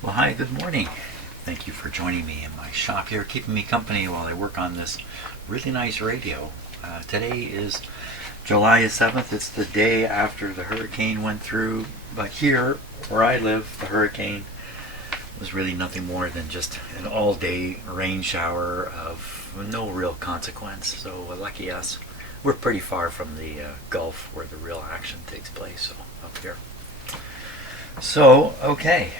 Well, hi, good morning. Thank you for joining me in my shop here, keeping me company while I work on this really nice radio. Today is July 7th. It's the day after the hurricane went through, but here, where I live, the hurricane was really nothing more than just an all-day rain shower of no real consequence. So lucky us. We're pretty far from the Gulf where the real action takes place, so up here. So, okay.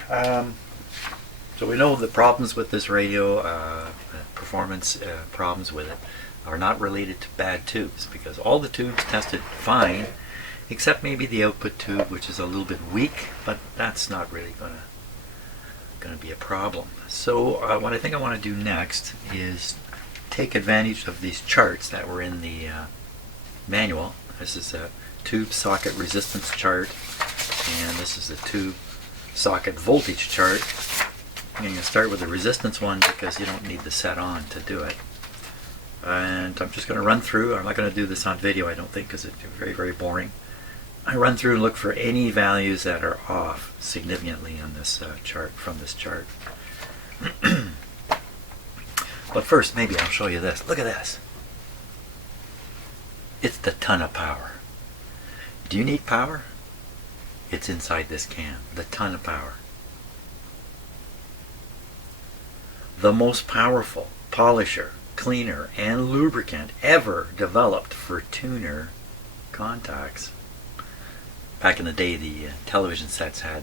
So we know the problems with this radio, performance problems with it, are not related to bad tubes, because all the tubes tested fine, except maybe the output tube, which is a little bit weak, but that's not really going to be a problem. So what I think I want to do next is take advantage of these charts that were in the manual. This is a tube socket resistance chart, and this is a tube socket voltage chart. I'm going to start with the resistance one because you don't need the set on to do it. And I'm just going to run through. I'm not going to do this on video, I don't think, because it's very, very boring. I run through and look for any values that are off significantly on this chart, from this chart. But first, maybe I'll show you this. Look at this. It's the ton of power. Do you need power? It's inside this can. The ton of power. The most powerful polisher, cleaner, and lubricant ever developed for tuner contacts. Back in the day, the television sets had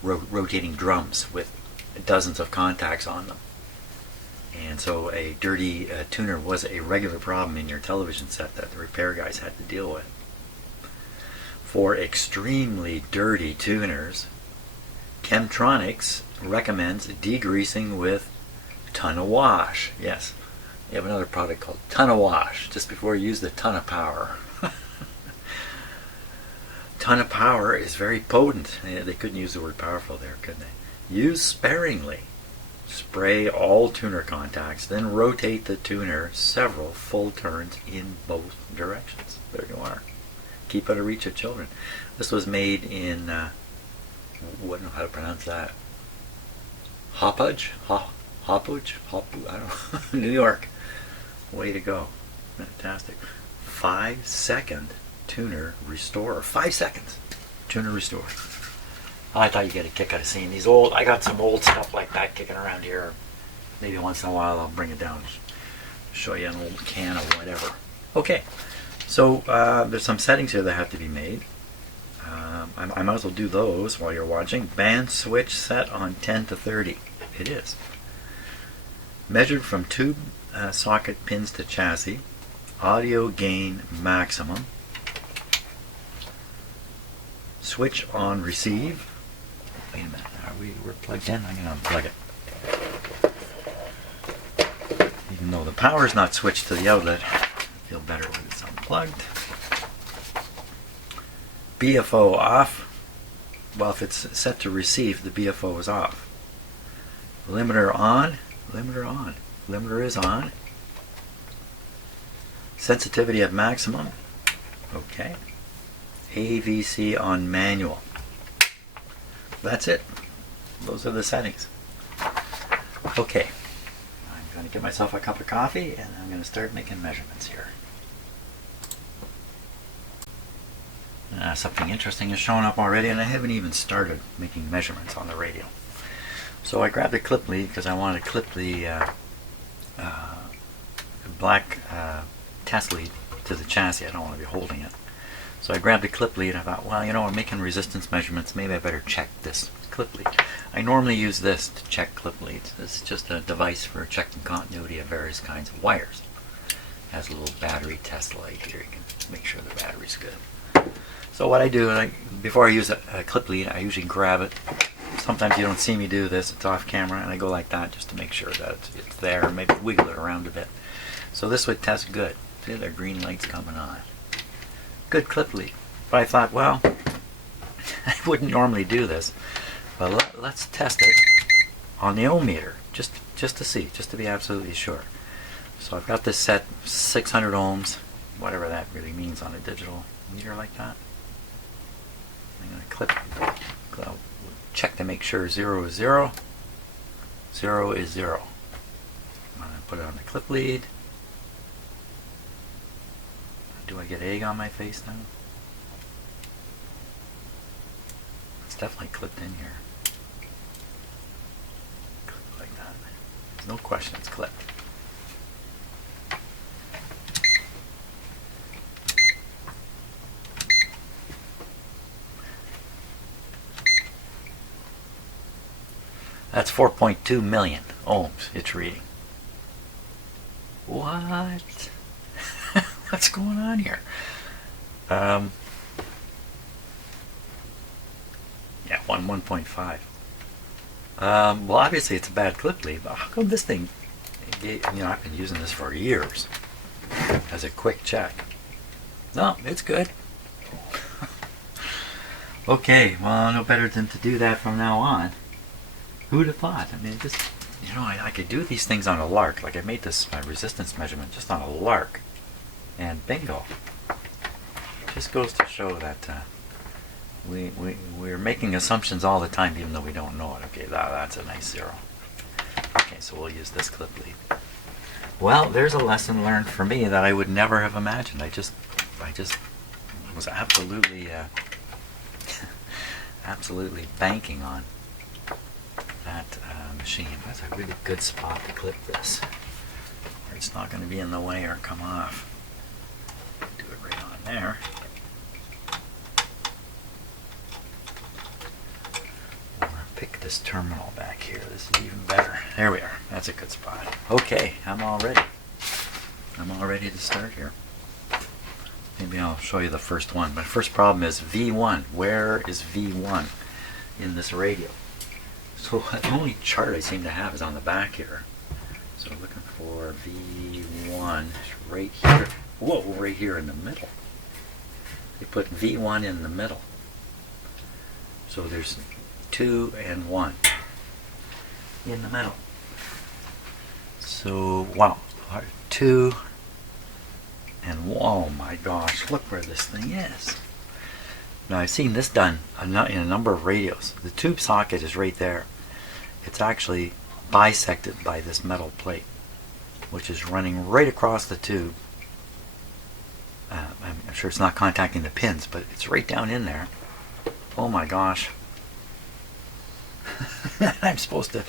rotating drums with dozens of contacts on them. And so a dirty tuner was a regular problem in your television set that the repair guys had to deal with. For extremely dirty tuners, Chemtronics recommends degreasing with ton of wash. Yes, you have another product called ton of wash just before you use the ton of power. Ton of power is very potent. They couldn't use the word powerful there, could they? Use sparingly. Spray all tuner contacts, then rotate the tuner several full turns in both directions. There you are. Keep out of reach of children. This was made in, I don't know how to pronounce that. Hauppauge? Hauppauge? I don't know. New York. Way to go. Fantastic. 5-second tuner restore. 5 seconds. Tuner restore. I thought you'd get a kick out of seeing these old. I got some old stuff like that kicking around here. Maybe once in a while I'll bring it down. Show you an old can of whatever. Okay. So there's some settings here that have to be made. I might as well do those while you're watching. Band switch set on 10 to 30. It is. Measured from tube socket pins to chassis. Audio gain maximum. Switch on receive. Wait a minute. We're plugged in? I'm going to unplug it. Even though the power is not switched to the outlet, I feel better when it's unplugged. BFO off. Well, if it's set to receive, the BFO is off. Limiter on. Limiter on. Limiter is on. Sensitivity at maximum. Okay. AVC on manual. That's it. Those are the settings. Okay. I'm going to get myself a cup of coffee and I'm going to start making measurements here. Something interesting is showing up already, and I haven't even started making measurements on the radio. So I grabbed a clip lead because I want to clip the black test lead to the chassis. I don't want to be holding it. So I grabbed a clip lead and I thought, well, you know, I'm making resistance measurements. Maybe I better check this clip lead. I normally use this to check clip leads. This is just a device for checking continuity of various kinds of wires. It has a little battery test light here. You can make sure the battery's good. So what I do, before I use a clip lead, I usually grab it. Sometimes you don't see me do this, it's off camera, and I go like that just to make sure that it's there, maybe wiggle it around a bit. So this would test good. See, there are green lights coming on. Good clip lead. But I thought, well, I wouldn't normally do this, but let's test it on the ohm meter, just to see, just to be absolutely sure. So I've got this set 600 ohms, whatever that really means on a digital meter like that. I'm going to check to make sure 0 is 0. 0 is 0. I'm going to put it on the clip lead. Do I get egg on my face now? It's definitely clipped in here. Clip like that. There's no question it's clipped. That's 4.2 million ohms it's reading. What? What's going on here? Yeah, 1.5. Well, obviously it's a bad clip lead, but how come this thing, I've been using this for years as a quick check. No, it's good. Okay, well, no better than to do that from now on. Who'd have thought? I mean, just, I could do these things on a lark. Like I made this resistance measurement just on a lark. And bingo. Just goes to show that we're making assumptions all the time even though we don't know it. Okay, that's a nice 0. Okay, so we'll use this clip lead. Well, there's a lesson learned for me that I would never have imagined. I just was absolutely absolutely banking on that machine. That's a really good spot to clip this. It's not going to be in the way or come off. Do it right on there. Or pick this terminal back here. This is even better. There we are. That's a good spot. Okay, I'm all ready. I'm all ready to start here. Maybe I'll show you the first one. My first problem is V1. Where is V1 in this radio? So the only chart I seem to have is on the back here. So looking for V1 right here. Whoa, right here in the middle. They put V1 in the middle. So there's 2 and 1 in the middle. So, wow, 2 and, oh my gosh, look where this thing is. Now I've seen this done in a number of radios. The tube socket is right there. It's actually bisected by this metal plate, which is running right across the tube. I'm sure it's not contacting the pins, but it's right down in there. Oh my gosh. I'm supposed to,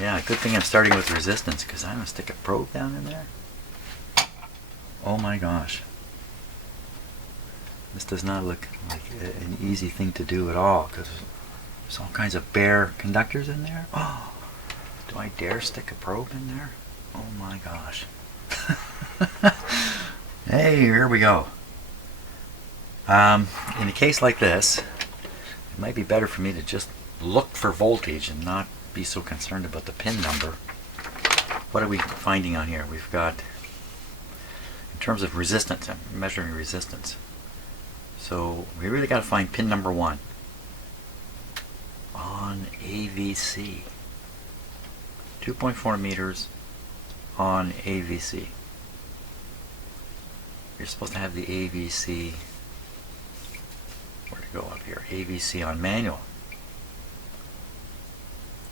yeah, good thing I'm starting with resistance because I'm going to stick a probe down in there. Oh my gosh. This does not look like an easy thing to do at all because there's all kinds of bare conductors in there. Oh, do I dare stick a probe in there? Oh my gosh. Hey, here we go. In a case like this, it might be better for me to just look for voltage and not be so concerned about the pin number. What are we finding on here? We've got, in terms of resistance, I'm measuring resistance. So we really got to find pin number 1 on AVC. 2.4 meters on AVC. You're supposed to have the AVC, where to go up here? AVC on manual.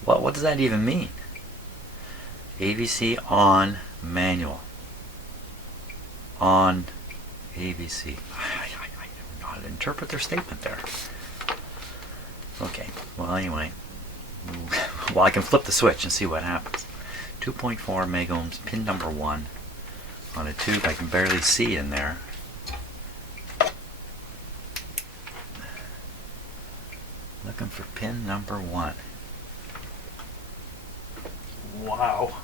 Well, what does that even mean? AVC on manual. On AVC. I don't know how to interpret their statement there. Okay, well anyway. Well, I can flip the switch and see what happens. 2.4 megohms, pin number 1 on a tube I can barely see in there. Looking for pin number 1. Wow.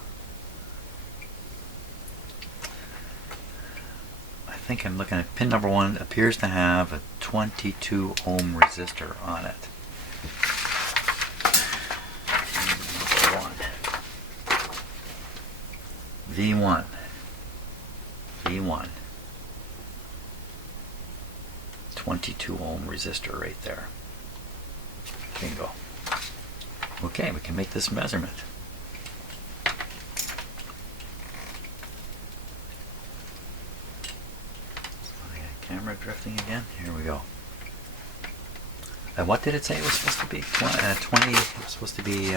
I think I'm looking at pin number 1. Appears to have a 22 ohm resistor on it. V1. V1. 22 ohm resistor right there. Bingo. Okay, we can make this measurement. So I got camera drifting again. Here we go. And what did it say it was supposed to be? 20, it was supposed to be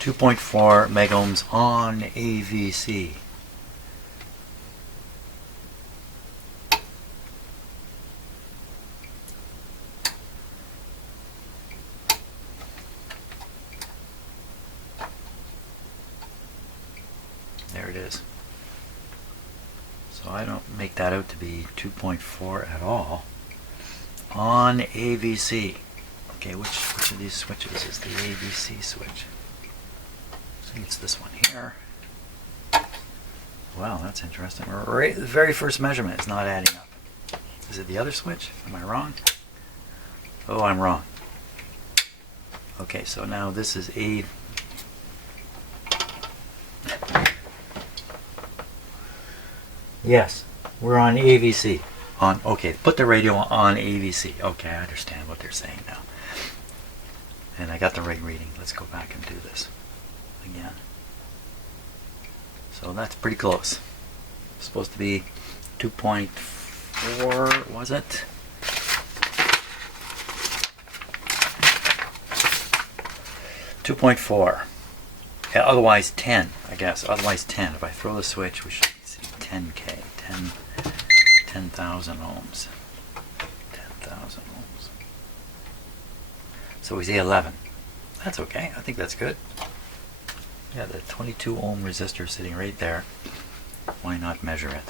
2.4 megohms on AVC. There it is. So I don't make that out to be 2.4 at all. On AVC. Okay, which of these switches is the AVC switch? I think it's this one here. Wow, that's interesting. Right, the very first measurement is not adding up. Is it the other switch? Am I wrong? Oh, I'm wrong. Okay, so now this is A. Yes, we're on AVC. Okay, put the radio on AVC. Okay, I understand what they're saying now. And I got the right reading. Let's go back and do this again. So that's pretty close. It's supposed to be 2.4, was it? .4. Yeah, otherwise 10, I guess. Otherwise 10. If I throw the switch, we should see 10K. 10,000 ohms. 10,000 ohms. So we see 11. That's okay. I think that's good. Yeah, the 22 ohm resistor sitting right there. Why not measure it?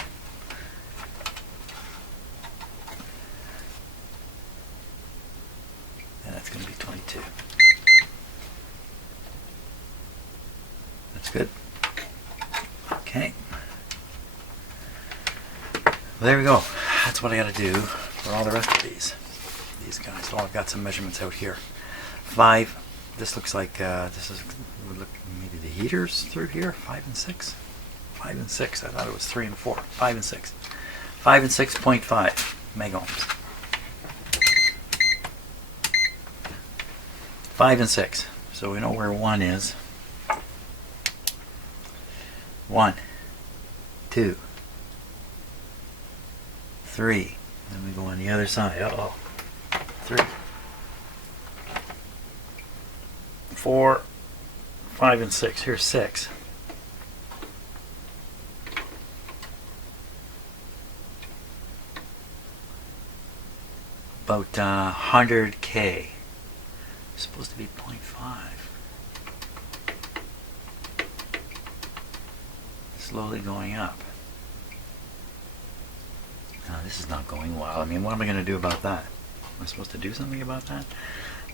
And that's going to be 22. That's good. Okay. Well, there we go. That's what I got to do for all the rest of these guys. So I've got some measurements out here. 5. This looks like this is would look maybe the heaters through here. 5 and 6. 5 and 6. I thought it was 3 and 4. 5 and 6. 5 and 6.5 megohms. 5 and 6. So we know where 1 is. 1, 2, 3. Then we go on the other side. Uh-oh. 3, 4, 5, and 6. Here's 6. About 100K. It's supposed to be 0.5. Slowly going up. Now this is not going well. I mean, what am I going to do about that? Am I supposed to do something about that?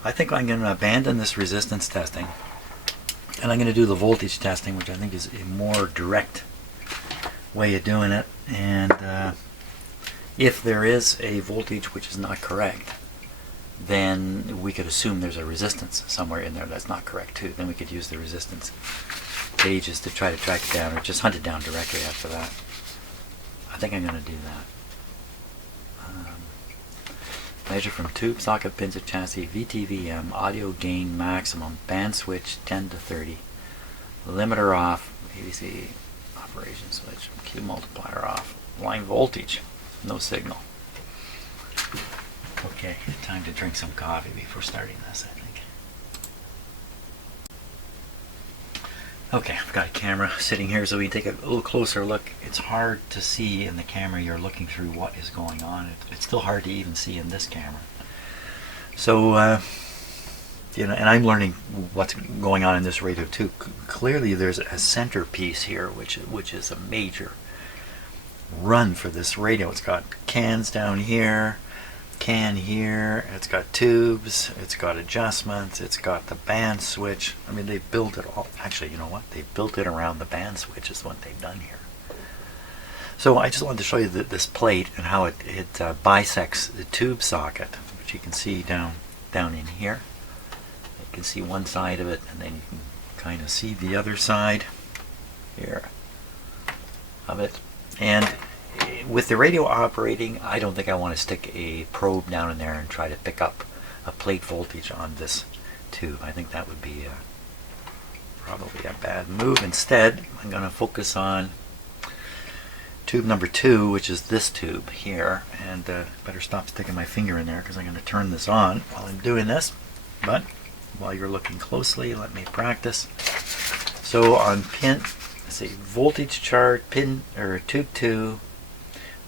I think I'm going to abandon this resistance testing, and I'm going to do the voltage testing, which I think is a more direct way of doing it. And if there is a voltage which is not correct, then we could assume there's a resistance somewhere in there that's not correct too. Then we could use the resistance gauges to try to track it down, or just hunt it down directly after that. I think I'm going to do that. Measure from tube, socket, pins of chassis, VTVM, audio gain maximum, band switch 10 to 30, limiter off, ABC operation switch, Q multiplier off, line voltage, no signal. Okay, time to drink some coffee before starting this, I think. Okay, I've got a camera sitting here so we can take a little closer look. It's hard to see in the camera you're looking through what is going on. It's still hard to even see in this camera. So, you know, and I'm learning what's going on in this radio too. Clearly there's a centerpiece here which is a major run for this radio. It's got cans down here, can here, it's got tubes, it's got adjustments, it's got the band switch. I mean, they built it all. Actually, you know what? They built it around the band switch is what they've done here. So I just wanted to show you this plate and how it bisects the tube socket, which you can see down in here. You can see one side of it, and then you can kind of see the other side here of it. And with the radio operating, I don't think I want to stick a probe down in there and try to pick up a plate voltage on this tube. I think that would be probably a bad move. Instead, I'm going to focus on tube number 2, which is this tube here, and better stop sticking my finger in there because I'm going to turn this on while I'm doing this. But while you're looking closely, let me practice. So on pin, let's see, voltage chart, pin or tube 2,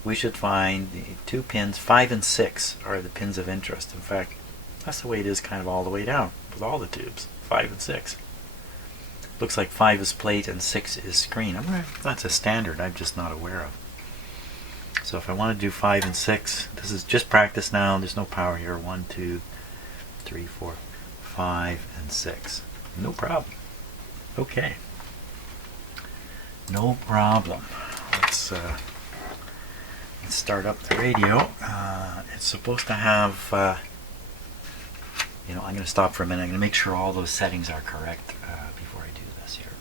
we should find the 2 pins 5 and 6 are the pins of interest. In fact, that's the way it is kind of all the way down with all the tubes, 5 and 6. Looks like 5 is plate and 6 is screen. That's a standard I'm just not aware of. So if I want to do 5 and 6, this is just practice now. There's no power here. 1, 2, 3, 4, 5, and 6. No problem. Okay. No problem. Let's start up the radio. It's supposed to have, I'm going to stop for a minute. I'm going to make sure all those settings are correct before I do this here.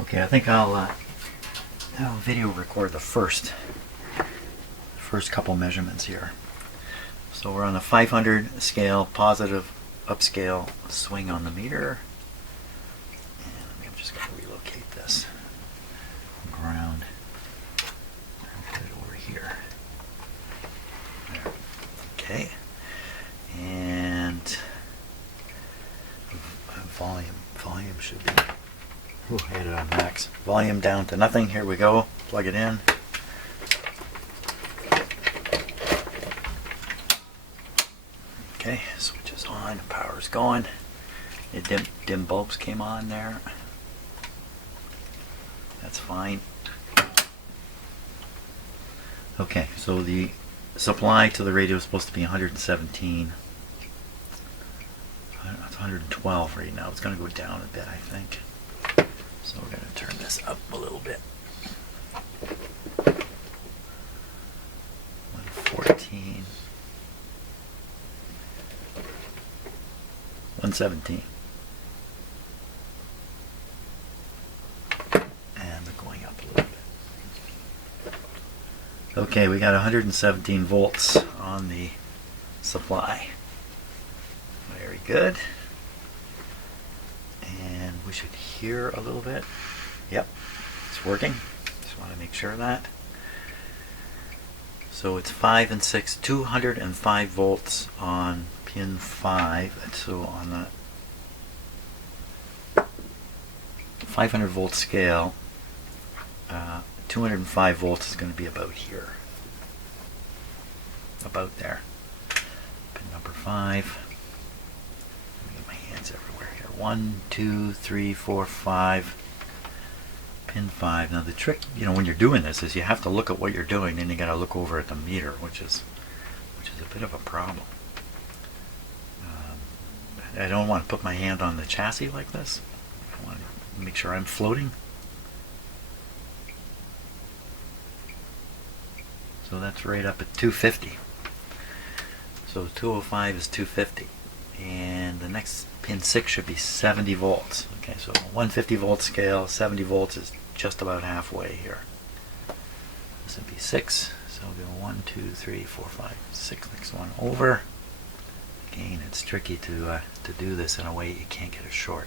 Okay, I think I'll video record the first couple measurements here. So we're on the 500 scale, positive upscale swing on the meter. And I'm just going to relocate this ground and put it over here. There. Okay. And volume should be, I had it on max. Volume down to nothing. Here we go. Plug it in. Okay, switch is on, power's going. The dim bulbs came on there. That's fine. Okay, so the supply to the radio is supposed to be 117. It's 112 right now. It's going to go down a bit, I think. So we're going to turn this up a little bit. 114. 117. And they're going up a little bit. Okay, we got 117 volts on the supply. Very good. And we should hear a little bit. Yep, it's working. Just want to make sure of that. So it's 5 and 6, 205 volts on pin 5. And so on the 500 volt scale, 205 volts is going to be about here. About there. Pin number 5. Let me get my hands everywhere here. 1, 2, 3, 4, 5. Pin 5. Now the trick, when you're doing this is you have to look at what you're doing, and you got to look over at the meter, which is a bit of a problem. I don't want to put my hand on the chassis like this. I want to make sure I'm floating. So that's right up at 250. So 205 is 250. And the next pin 6 should be 70 volts. Okay, so 150 volt scale, 70 volts is just about halfway here. This would be 6. So we'll go 1, 2, 3, 4, 5, 6. Next one over. Again, it's tricky to do this in a way you can't get it short.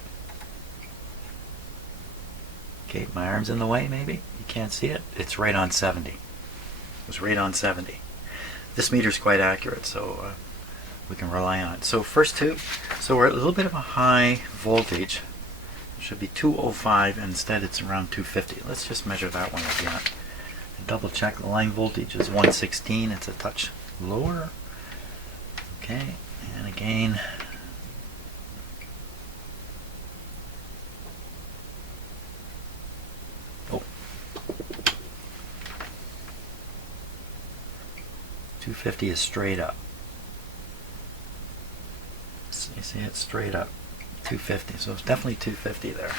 Okay, my arm's in the way maybe? You can't see it? It's right on 70. It's right on 70. This meter's quite accurate, so we can rely on it. So first tube, so we're at a little bit of a high voltage. It should be 205, and instead it's around 250. Let's just measure that one again. And double check the line voltage is 116. It's a touch lower. Okay, and again. Oh. 250 is straight up. So you see it's straight up. 250. So it's definitely 250 there.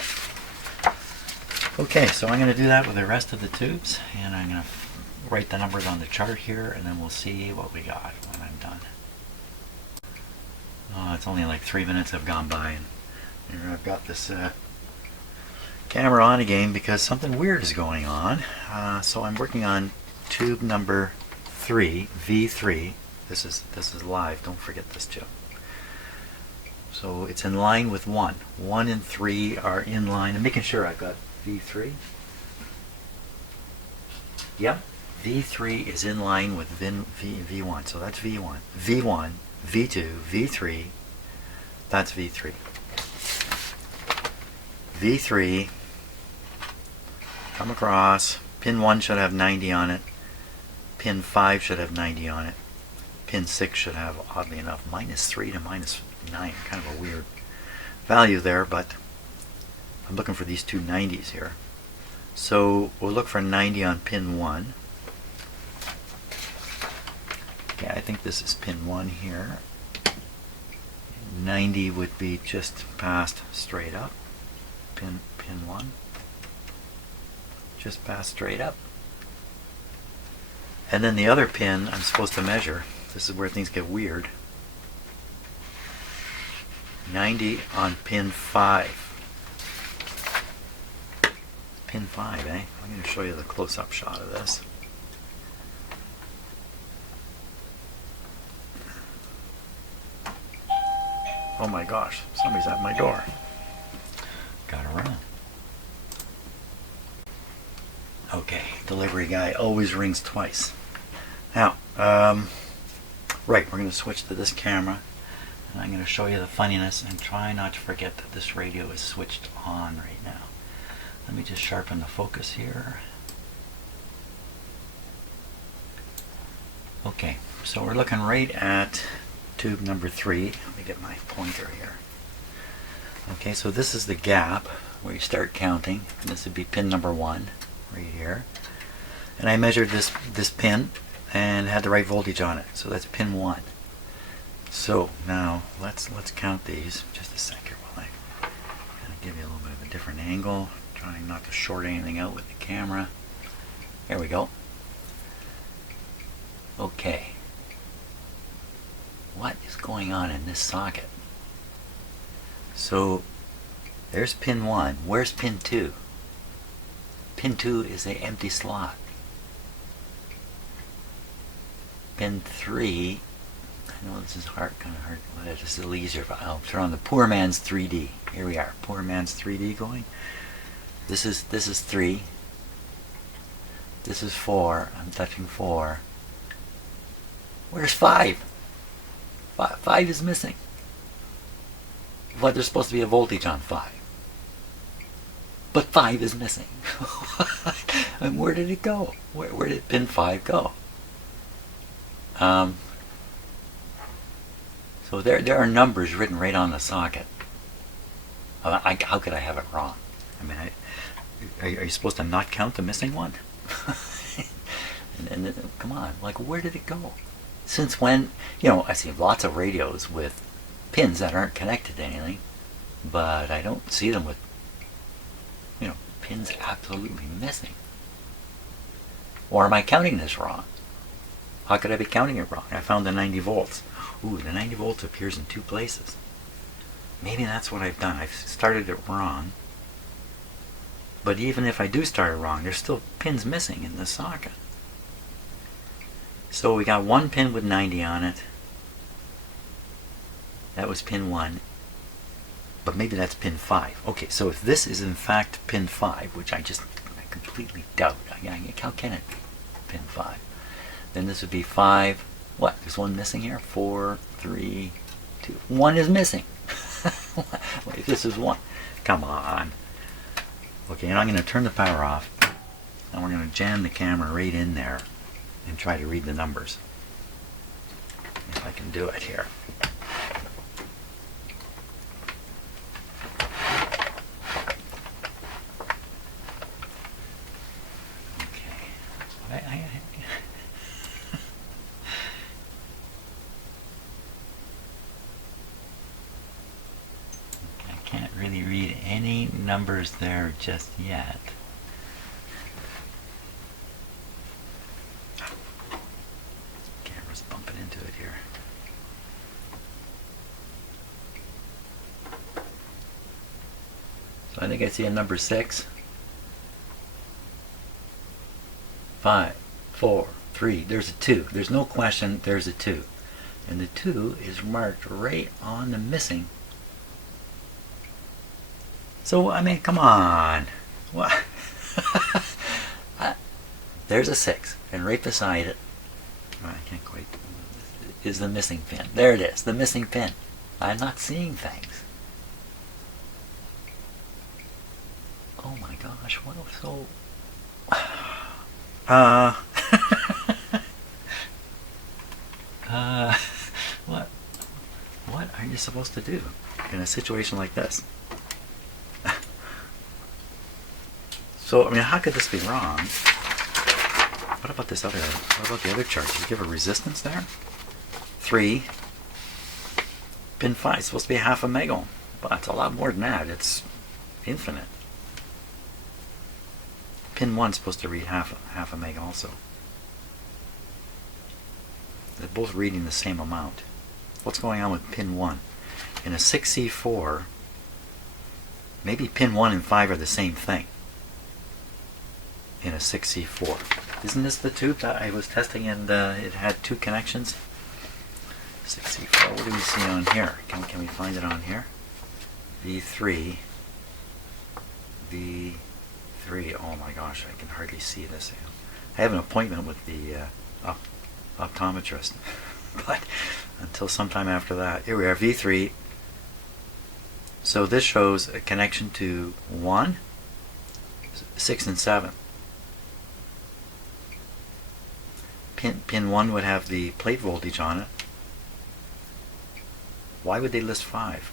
Okay, so I'm going to do that with the rest of the tubes, and I'm going to write the numbers on the chart here, and then we'll see what we got when I'm done. Oh, it's only like 3 minutes have gone by, and here I've got this camera on again because something weird is going on. So I'm working on tube number 3, V3. This is live. Don't forget this too. So it's in line with 1. 1 and 3 are in line. I'm making sure I've got V3. Yep. V3 is in line with V1, so that's V1. V1, V2, V3, that's V3. V3, come across, pin 1 should have 90 on it, pin 5 should have 90 on it, pin 6 should have, oddly enough, -3 to -9, kind of a weird value there, but I'm looking for these two 90s here. So we'll look for 90 on pin 1. Okay, I think this is pin 1 here. 90 would be just past straight up. Pin 1. Just past straight up. And then the other pin I'm supposed to measure. This is where things get weird. 90 on pin 5. Pin 5, eh? I'm going to show you the close-up shot of this. Oh my gosh, somebody's at my door. Gotta run. Okay, delivery guy always rings twice. Now, right, we're going to switch to this camera, and I'm going to show you the funniness, and try not to forget that this radio is switched on right now. Let me just sharpen the focus here. Okay, so we're looking right at tube number 3. Let me get my pointer here. Okay, so this is the gap where you start counting, and this would be pin number 1 right here. And I measured this pin and had the right voltage on it, so that's pin 1. So now let's count these. Just a second while I kind of give you a little bit of a different angle, trying not to short anything out with the camera. There we go. Okay. What is going on in this socket? So there's pin 1. Where's pin 2? Pin 2 is an empty slot. Pin 3, I know this is hard, kind of hard, but it's a little easier. I'll turn on the poor man's 3D. Here we are, poor man's 3D going. This is 3. This is 4. I'm touching 4. Where's 5? 5 is missing. But there's supposed to be a voltage on 5. But 5 is missing. And where did it go? Where did pin 5 go? So there are numbers written right on the socket. How could I have it wrong? I mean, are you supposed to not count the missing one? and come on, like, where did it go? Since when? You know, I see lots of radios with pins that aren't connected to anything, but I don't see them with, you know, pins absolutely missing. Or am I counting this wrong? How could I be counting it wrong? I found the 90 volts. Ooh, the 90 volts appears in 2 places. Maybe that's what I've done. I've started it wrong. But even if I do start it wrong, there's still pins missing in the socket. So we got one pin with 90 on it. That was pin 1. But maybe that's pin 5. Okay, so if this is in fact pin 5, which I completely doubt. How can it be pin 5? Then this would be 5. What? There's one missing here? 4, 3, 2. 1 is missing. Wait, this is 1. Come on. Okay, and I'm going to turn the power off. And we're going to jam the camera right in there and try to read the numbers. If I can do it here. Really read any numbers there just yet. Camera's bumping into it here. So I think I see a number 6. 5, 4, 3. There's a 2. There's no question there's a 2. And the 2 is marked right on the missing. So, I mean, come on. What? there's a 6, and right beside it, I can't quite, is the missing pin. There it is, the missing pin. I'm not seeing things. Oh my gosh, what so... what are you supposed to do in a situation like this? So, I mean, how could this be wrong? What about this other, what about the other chart? Did you give a resistance there? 3. Pin 5 is supposed to be half a mega ohm. But it's a lot more than that. It's infinite. Pin 1 is supposed to read half a mega also. They're both reading the same amount. What's going on with pin 1? In a 6C4, maybe pin 1 and 5 are the same thing. In a 6C4. Isn't this the tube that I was testing and it had 2 connections? 6C4, what do we see on here? Can we find it on here? V3. V3, oh my gosh, I can hardly see this. I have an appointment with the optometrist, but until sometime after that. Here we are, V3. So this shows a connection to 1, 6, and 7. Pin 1 would have the plate voltage on it. Why would they list 5?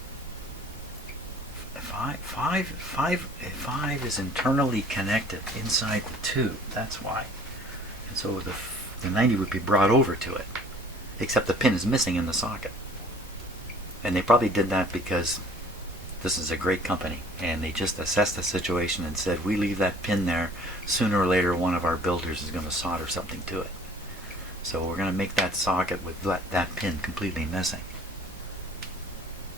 5 is internally connected inside the tube. That's why. And so the 90 would be brought over to it, except the pin is missing in the socket. And they probably did that because this is a great company, and they just assessed the situation and said, we leave that pin there, sooner or later one of our builders is going to solder something to it. So we're going to make that socket with that pin completely missing.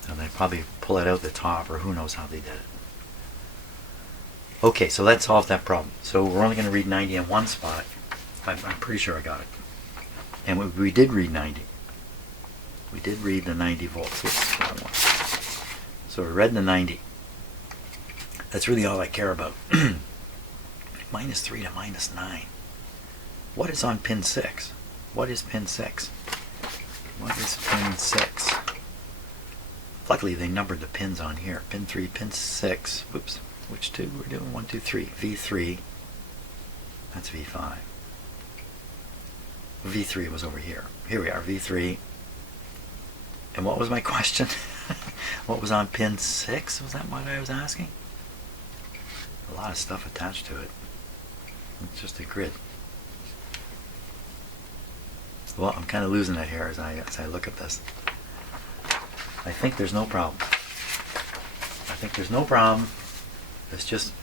And they probably pull it out the top, or who knows how they did it. Okay, so that solved that problem. So we're only going to read 90 in one spot. I'm pretty sure I got it. And we did read 90. We did read the 90 volts. Oops, so we read the 90. That's really all I care about. -3 to -9. What is on pin 6? What is pin 6? What is pin 6? Luckily they numbered the pins on here. Pin 3, pin 6. Whoops. Which two we're doing? 1, 2, 3. V3. That's V5. V3 was over here. Here we are, V3. And what was my question? What was on pin 6? Was that what I was asking? A lot of stuff attached to it. It's just a grid. Well, I'm kind of losing it here as I look at this. I think there's no problem. I think there's no problem. It's just,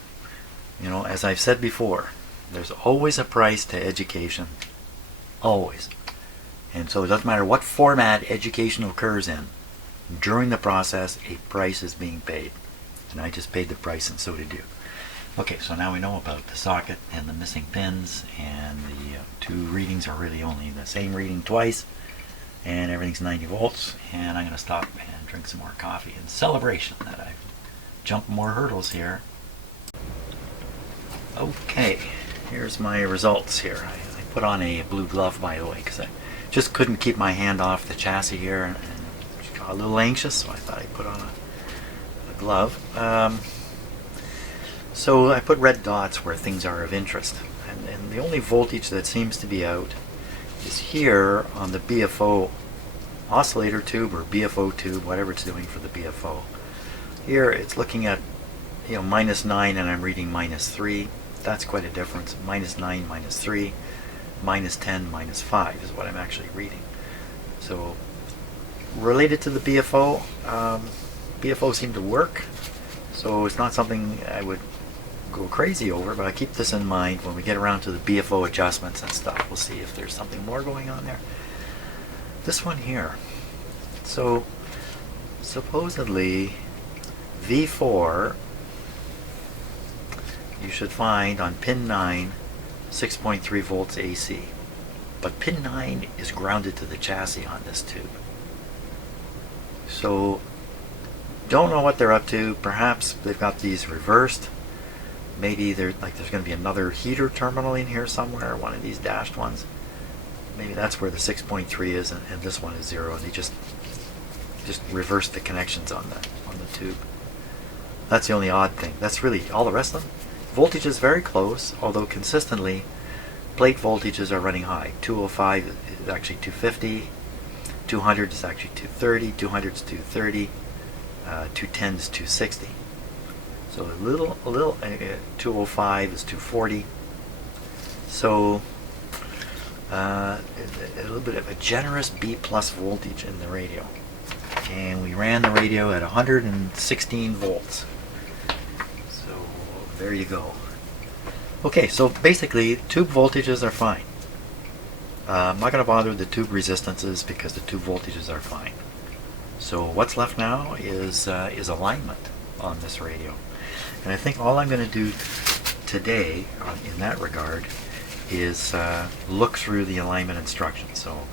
you know, as I've said before, there's always a price to education. Always. And so it doesn't matter what format education occurs in. During the process, a price is being paid. And I just paid the price, and so did you. Okay, so now we know about the socket and the missing pins, and the two readings are really only the same reading twice, and everything's 90 volts, and I'm going to stop and drink some more coffee in celebration that I've jumped more hurdles here. Okay, here's my results here. I put on a blue glove, by the way, because I just couldn't keep my hand off the chassis here, and got a little anxious, so I thought I'd put on a glove. So I put red dots where things are of interest, and the only voltage that seems to be out is here on the BFO oscillator tube, or BFO tube, whatever it's doing for the BFO. Here it's looking at, you know, -9, and I'm reading -3. That's quite a difference. -9, -3, -10, -5 is what I'm actually reading. So related to the BFO, BFO seemed to work, so it's not something I would go crazy over, but I keep this in mind when we get around to the BFO adjustments and stuff. We'll see if there's something more going on there. This one here, so supposedly V4 you should find on pin 9 6.3 volts AC, but pin 9 is grounded to the chassis on this tube. So don't know what they're up to. Perhaps they've got these reversed. maybe there's going to be another heater terminal in here somewhere, one of these dashed ones. Maybe that's where the 6.3 is, and this one is 0, and they just reverse the connections on the tube. That's the only odd thing. That's really all the rest of them. Voltage is very close, although consistently plate voltages are running high. 205 is actually 250, 200 is actually 230, 200 is 230, 210 is 260. So a little 205 is 240. So a little bit of a generous B plus voltage in the radio. And we ran the radio at 116 volts. So there you go. Okay, so basically tube voltages are fine. I'm not going to bother with the tube resistances because the tube voltages are fine. So what's left now is alignment on this radio. And I think all I'm going to do today in that regard is look through the alignment instructions. So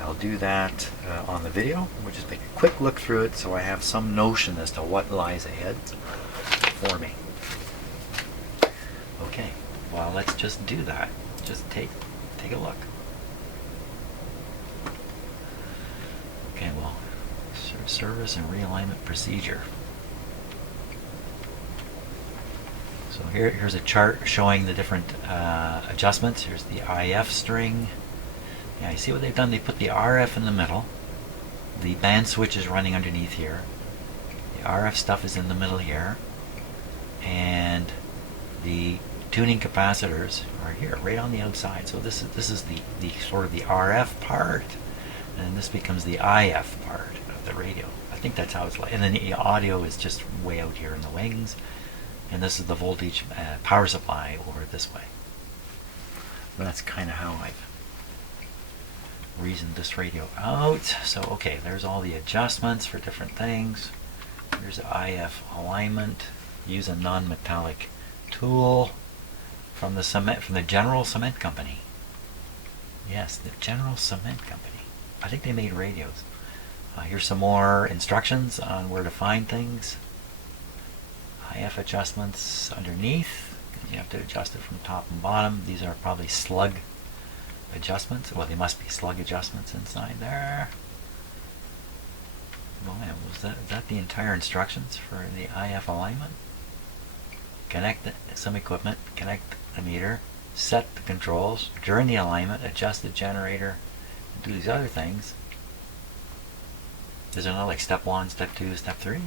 I'll do that on the video. We'll just make a quick look through it so I have some notion as to what lies ahead for me. Okay, well, let's just do that. Just take a look. Okay, well, service and realignment procedure. So here's a chart showing the different adjustments. Here's the IF string. Yeah, you see what they've done? They put the RF in the middle. The band switch is running underneath here. The RF stuff is in the middle here. And the tuning capacitors are here, right on the outside. So this is the sort of the RF part, and this becomes the IF part of the radio. I think that's how it's like. And then the audio is just way out here in the wings. And this is the voltage power supply over this way. But that's kind of how I've reasoned this radio out. So okay, there's all the adjustments for different things. Here's the IF alignment. Use a non-metallic tool from the General Cement Company. Yes, the General Cement Company. I think they made radios. Here's some more instructions on where to find things. IF adjustments underneath. You have to adjust it from top and bottom. These are probably slug adjustments. Well, they must be slug adjustments inside there. Oh man, is that the entire instructions for the IF alignment? Connect some equipment, connect the meter, set the controls during the alignment, adjust the generator, do these other things. Is there not like step 1, step 2, step 3?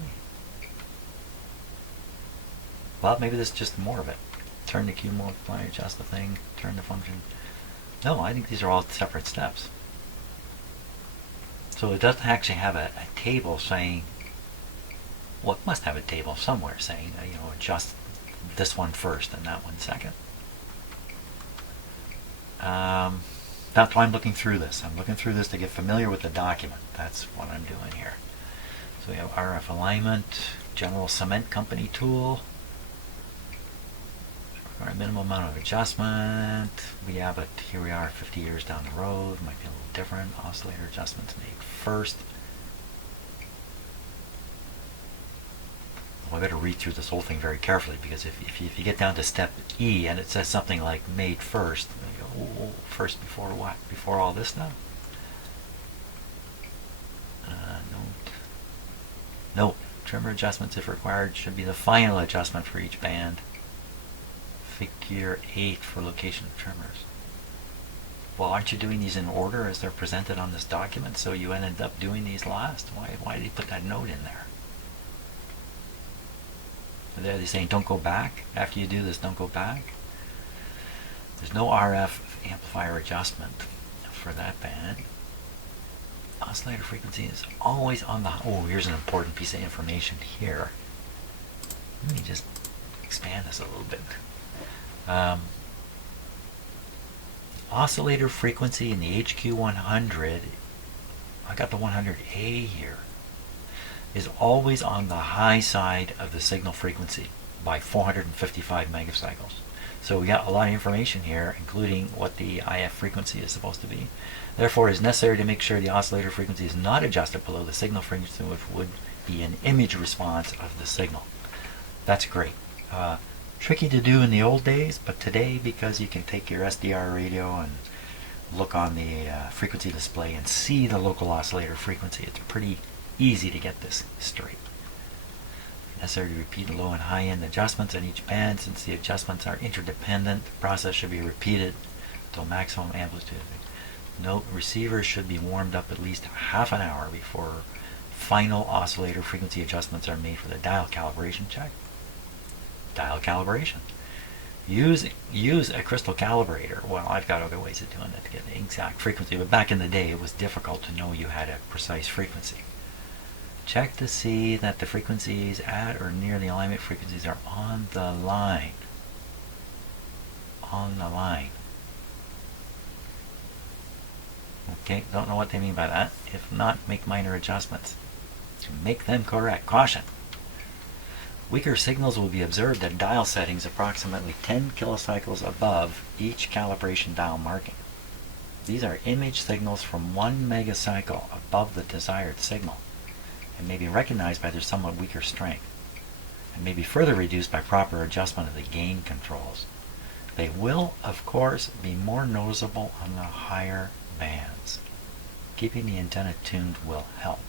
Well, maybe this is just more of it. Turn the Q multiplier, adjust the thing, turn the function. No, I think these are all separate steps. So it doesn't actually have a table saying, well, it must have a table somewhere saying, adjust this one first and that one second. That's why I'm looking through this. I'm looking through this to get familiar with the document. That's what I'm doing here. So we have RF alignment, General Cement Company tool. Our minimum amount of adjustment. We have it, here we are 50 years down the road. Might be a little different. Oscillator adjustments made first. Well, I better read through this whole thing very carefully, because if you get down to step E and it says something like made first, you go, oh, first before what? Before all this stuff? Note. Trimmer adjustments, if required, should be the final adjustment for each band. Figure 8 for location of trimmers. Well, aren't you doing these in order as they're presented on this document? So you ended up doing these last? Why did he put that note in there? Are they saying don't go back? After you do this, don't go back? There's no RF amplifier adjustment for that band. Oscillator frequency is always on the... Oh, here's an important piece of information here. Let me just expand this a little bit. Oscillator frequency in the HQ-100, I got the 100A here, is always on the high side of the signal frequency by 455 megacycles. So we got a lot of information here, including what the IF frequency is supposed to be. Therefore, it is necessary to make sure the oscillator frequency is not adjusted below the signal frequency, which would be an image response of the signal. That's great. Tricky to do in the old days, but today, because you can take your SDR radio and look on the frequency display and see the local oscillator frequency, it's pretty easy to get this straight. Necessary to repeat low and high end adjustments on each band. Since the adjustments are interdependent, the process should be repeated until maximum amplitude. Note, receivers should be warmed up at least half an hour before final oscillator frequency adjustments are made for the dial calibration check. Dial calibration. Use a crystal calibrator. Well, I've got other ways of doing it to get the exact frequency, but back in the day it was difficult to know you had a precise frequency. Check to see that the frequencies at or near the alignment frequencies are on the line. On the line. Okay, don't know what they mean by that. If not, make minor adjustments. Make them correct. Caution. Weaker signals will be observed at dial settings approximately 10 kilocycles above each calibration dial marking. These are image signals from 1 megacycle above the desired signal and may be recognized by their somewhat weaker strength and may be further reduced by proper adjustment of the gain controls. They will, of course, be more noticeable on the higher bands. Keeping the antenna tuned will help.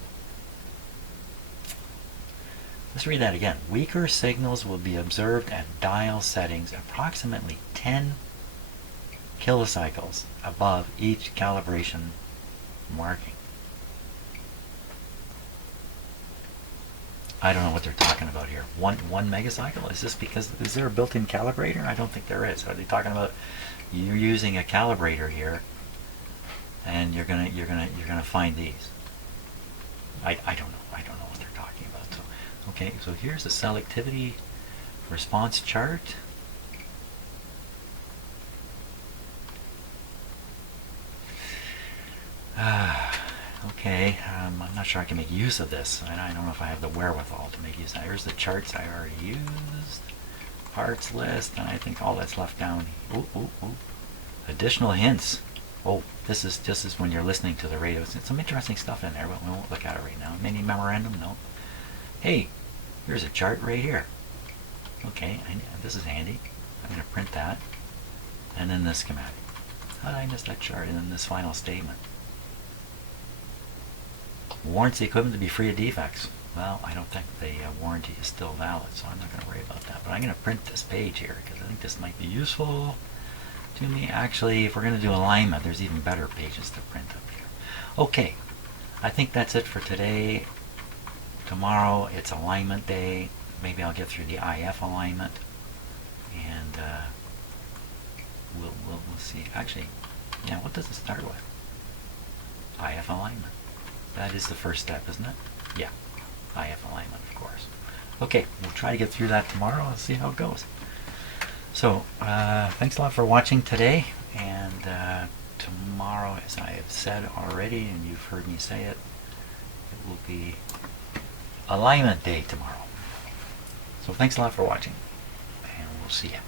Let's read that again. Weaker signals will be observed at dial settings approximately 10 kilocycles above each calibration marking. I don't know what they're talking about here. One megacycle? Is there a built-in calibrator? I don't think there is. Are they talking about you're using a calibrator here and you're gonna find these? I don't know. I don't know what they're talking about. So okay, so here's the selectivity response chart. Okay, I'm not sure I can make use of this. I don't know if I have the wherewithal to make use of that. Here's the charts I already used. Parts list, and I think all that's left down. Additional hints. Oh, this is when you're listening to the radio. It's some interesting stuff in there, but we won't look at it right now. Mini memorandum? No. Hey, here's a chart right here. Okay, this is handy. I'm going to print that. And then this schematic. How did I miss that chart? And then this final statement. Warrants the equipment to be free of defects. Well, I don't think the warranty is still valid, so I'm not going to worry about that. But I'm going to print this page here because I think this might be useful to me. Actually, if we're going to do alignment, there's even better pages to print up here. Okay, I think that's it for today. Tomorrow it's alignment day. Maybe I'll get through the IF alignment, and we'll see. Actually, yeah, what does it start with? IF alignment. That is the first step, isn't it? Yeah, IF alignment, of course. Okay, we'll try to get through that tomorrow and see how it goes. So, thanks a lot for watching today, and tomorrow, as I have said already, and you've heard me say it, it will be alignment day tomorrow. So thanks a lot for watching, and we'll see you.